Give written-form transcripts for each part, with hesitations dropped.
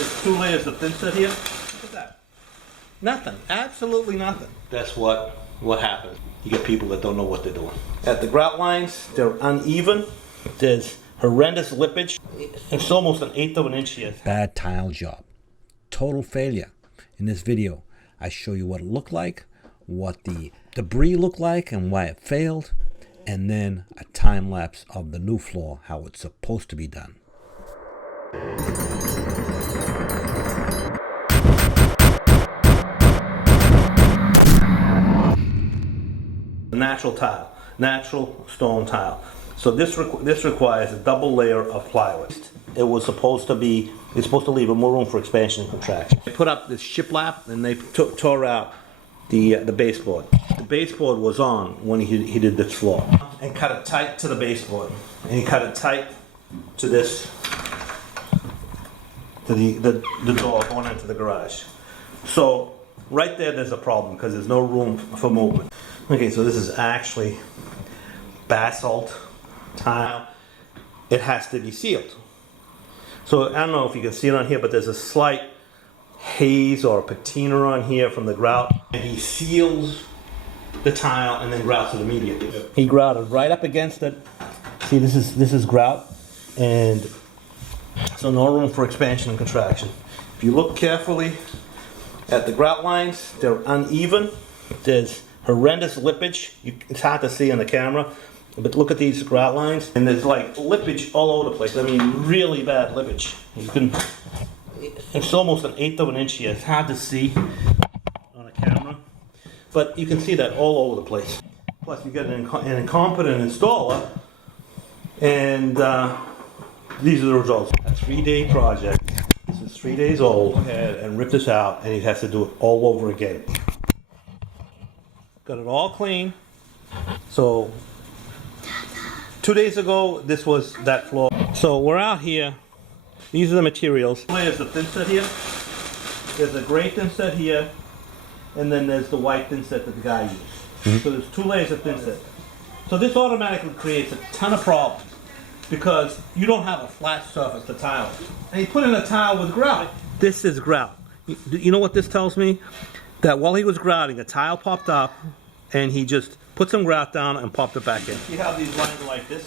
There's 2 layers of thinset here. Look at that. Nothing. Absolutely nothing. That's what happens. You get people that don't know what they're doing. At the grout lines, they're uneven. There's horrendous lippage. It's almost 1/8 of an inch here. Bad tile job. Total failure. In this video, I show you what it looked like, what the debris looked like and why it failed, and then a time lapse of the new floor, how it's supposed to be done. Natural tile, natural stone tile. So this requires a double layer of plywood. It's supposed to leave more room for expansion and contraction. They put up this shiplap and they tore out the baseboard. The baseboard was on when he did this floor. And cut it tight to the baseboard. And he cut it tight to this, to the door going into the garage. So right there's a problem because there's no room for movement. Okay, so this is actually basalt tile. It has to be sealed. So I don't know if you can see it on here, but there's a slight haze or patina on here from the grout. And he seals the tile and then grouts it immediately. He grouted right up against it. See, this is grout, and so no room for expansion and contraction. If you look carefully at the grout lines, they're uneven. There's horrendous lippage. It's hard to see on the camera, but look at these grout lines, and there's like lippage all over the place. I mean, really bad lippage. It's almost 1/8 of an inch here. It's hard to see on a camera, but you can see that all over the place. Plus, you get an incompetent installer, and these are the results. A 3-day project. This is 3 days old. Go ahead and rip this out, and he has to do it all over again. Got it all clean. So 2 days ago, this was that floor. So we're out here. These are the materials. There's a thinset here. There's a gray thinset here, and then there's the white thinset that the guy used. Mm-hmm. So there's 2 layers of thinset. So this automatically creates a ton of problems because you don't have a flat surface to tile. And he put in a tile with grout. This is grout. You know what this tells me? That while he was grouting, the tile popped up, and he just put some grout down and popped it back in. See how these lines are like this,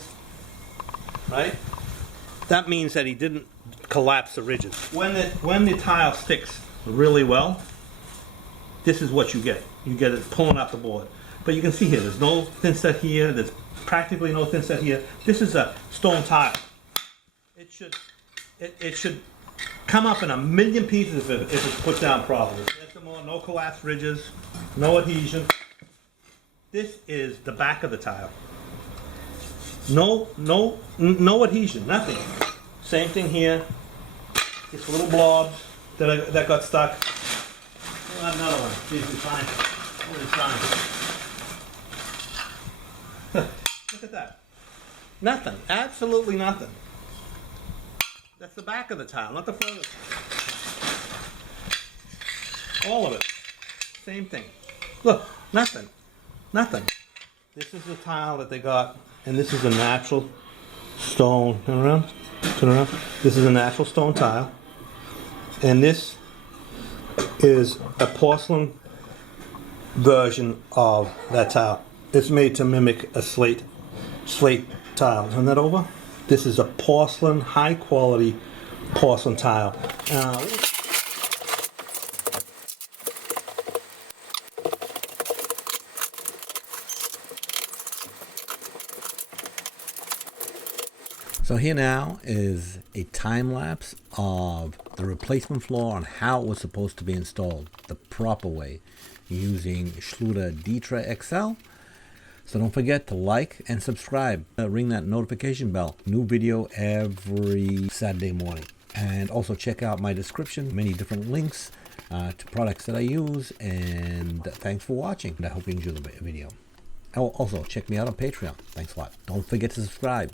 right? That means that he didn't collapse the ridges. When the tile sticks really well, this is what you get. You get it pulling out the board. But you can see here, there's no thinset here. There's practically no thinset here. This is a stone tile. It should come up in a million pieces if it's put down properly. No collapsed ridges, no adhesion. This is the back of the tile. No adhesion, nothing. Same thing here. Just little blobs that got stuck. We'll have another one. See if we find what it's fine. Look at that. Nothing. Absolutely nothing. That's the back of the tile, not the front of the tile. All of it. Same thing. Look, nothing. Nothing. This is the tile that they got, and this is a natural stone. Turn around. Turn around. This is a natural stone tile. And this is a porcelain version of that tile. It's made to mimic a slate tile. Turn that over. This is a porcelain, high quality porcelain tile. So here now is a time lapse of the replacement floor and how it was supposed to be installed the proper way using Schluter Ditra XL. So don't forget to like and subscribe. Ring that notification bell. New video every Saturday morning. And also check out my description. Many different links to products that I use. And thanks for watching. I hope you enjoy the video. Oh, also check me out on Patreon. Thanks a lot. Don't forget to subscribe.